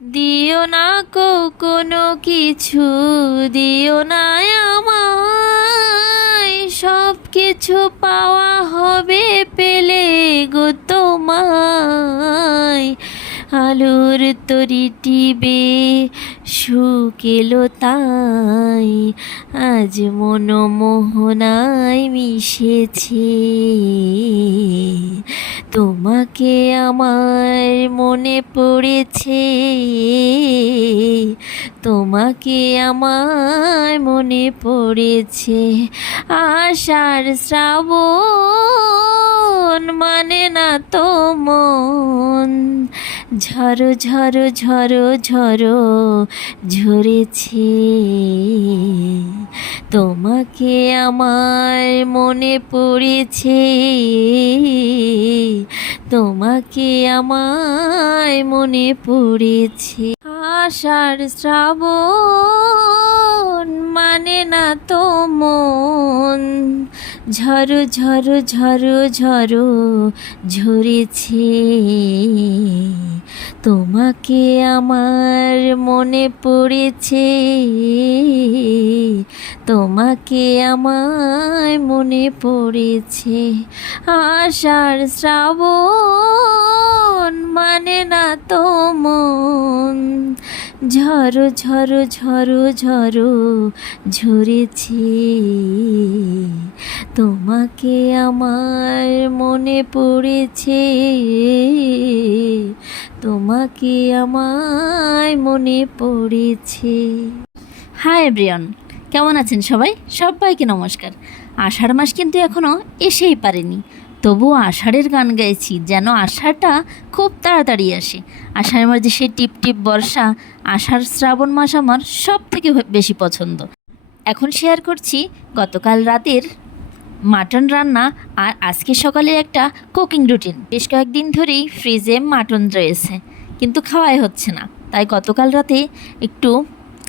দিও না কো কোনো কিছু, দিও না আমায়। সব কিছু পাওয়া হবে পেলে গো তোমায়। আলোর তরি টিবে এলো তাই। আজ মনোমোহনায় মিশেছে। তোমাকে আমার মনে পড়েছে। তোমাকে আমার মনে পড়েছে। আশার শ্রাবণ মানে না তো মন। ঝড়ো ঝড়ো ঝড়ো ঝড়ো ঝরেছে। তোমাকে আমার মনে পড়েছে। তোমাকে আমার মনে পড়েছে। আষাঢ় শ্রাবণ মানে না তো মন। ঝড়ো ঝড়ো ঝড়ো ঝড়ো ঝরেছে তোমাকে আমার মনে পড়েছে। তোমাকে আমার মনে পড়েছে। আষাঢ় শ্রাবণ মানে না তো মন। ঝড়ো ঝড়ো ঝড়ো ঝড়ো ঝরেছে। তোমাকে আমার মনে পড়েছে। তোমাকে আমায় মনে পড়েছে। হাই এভরিওয়ান, কেমন আছেন সবাই? সবাইকে নমস্কার। আষাঢ় মাস কিন্তু এখনও এসেই পারেনি। তবুও আষাঢ়ের গান গাইছি, যেন আষাঢ়টা খুব তাড়াতাড়ি আসে। আষাঢ়ের মাঝে সেই টিপ টিপ বর্ষা, আষাঢ় শ্রাবণ মাস আমার সব থেকে বেশি পছন্দ। এখন শেয়ার করছি গতকাল রাতের মাটন রান্না আর আজকে সকালের একটা কুকিং রুটিন বেশ কয়েকদিন ধরেই ফ্রিজে মাটন রয়েছে, কিন্তু খাওয়াই হচ্ছে না। তাই গতকাল রাতে একটু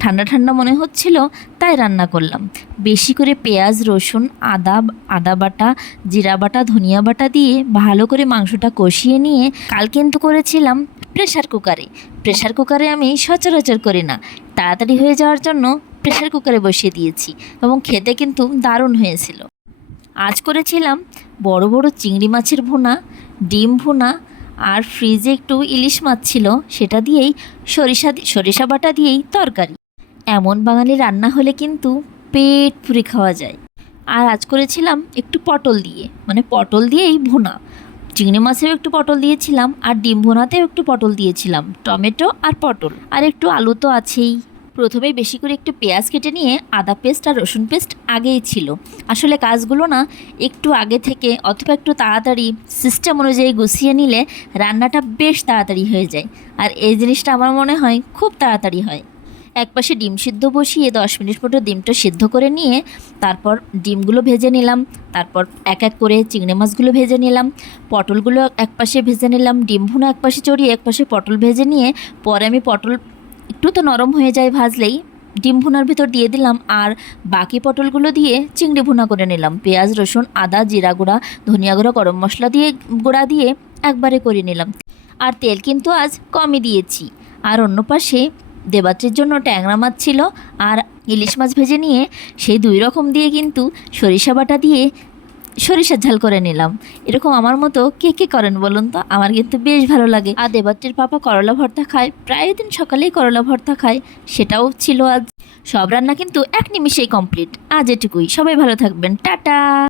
ঠান্ডা ঠান্ডা মনে হচ্ছিল, তাই রান্না করলাম। বেশি করে পেঁয়াজ, রসুন, আদা আদা বাটা, জিরা বাটা, ধনিয়া বাটা দিয়ে ভালো করে মাংসটা কষিয়ে নিয়ে কাল কিন্তু করেছিলাম প্রেশার কুকারে প্রেশার কুকারে আমি সচরাচর করি না। তাড়াতাড়ি হয়ে যাওয়ার জন্য প্রেশার কুকারে বসিয়ে দিয়েছি এবং খেতে কিন্তু দারুণ হয়েছিল। আজ করেছিলাম বড় বড় চিংড়ি মাছের ভুনা, ডিম ভুনা আর ফ্রিজে একটু ইলিশ মাছ ছিল, সেটা দিয়েই সরিষা সরিষা বাটা দিয়েই তরকারি। এমন বাঙালি রান্না হলে কিন্তু পেট পুরে খাওয়া যায়। আর আজ করেছিলাম একটু পটল দিয়ে মানে পটল দিয়েই ভুনা। চিংড়ি মাছেও একটু পটল দিয়েছিলাম আর ডিম ভুনাতেও একটু পটল দিয়েছিলাম, টমেটো আর পটল। আর একটু আলু তো আছেই। প্রথমেই বেশি করে একটু পেঁয়াজ কেটে নিয়ে আদা পেস্ট আর রসুন পেস্ট আগেই ছিল। আসলে কাজগুলো না একটু আগে থেকে অথবা একটু তাড়াতাড়ি সিস্টেম অনুযায়ী গুছিয়ে নিলে রান্নাটা বেশ তাড়াতাড়ি হয়ে যায়। আর এই জিনিসটা আমার মনে হয় খুব তাড়াতাড়ি হয়। একপাশে ডিম সিদ্ধ বসিয়ে দশ মিনিট মতো ডিমটা সিদ্ধ করে নিয়ে তারপর ডিমগুলো ভেজে নিলাম, তারপর এক এক করে চিংড়ি মাছগুলো ভেজে নিলাম, পটলগুলো একপাশে ভেজে নিলাম, ডিম ভুনা একপাশে চড়িয়ে একপাশে পটল ভেজে নিয়ে পরে আমি পটল একটু তো নরম হয়ে যায় ভাজলেই ডিম ভুনার ভিতর দিয়ে দিলাম আর বাকি পটলগুলো দিয়ে চিংড়ি ভুনা করে নিলাম। পেঁয়াজ, রসুন, আদা, জিরা গুঁড়া, ধনিয়া গুঁড়া, গরম মশলা দিয়ে গুঁড়া দিয়ে একবারে করে নিলাম। আর তেল কিন্তু আজ কমই দিয়েছি। আর অন্য পাশে দেবাত্রের জন্য ট্যাংরা মাছ ছিল আর ইলিশ মাছ ভেজে নিয়ে সেই দুই রকম দিয়ে কিন্তু সরিষা বাটা দিয়ে সরিষার ঝাল করে নিলাম। এরকম আমার মতো কে কে করেন বলুন তো? আমার কিন্তু বেশ ভালো লাগে। আর দেবাত্রের পাপা করলা ভর্তা খায়, প্রায় দিন সকালেই করলা ভর্তা খায়, সেটাও ছিল আজ। সব রান্না কিন্তু এক নিমিষেই কমপ্লিট আজ এটুকুই। সবাই ভালো থাকবেন। টাটা!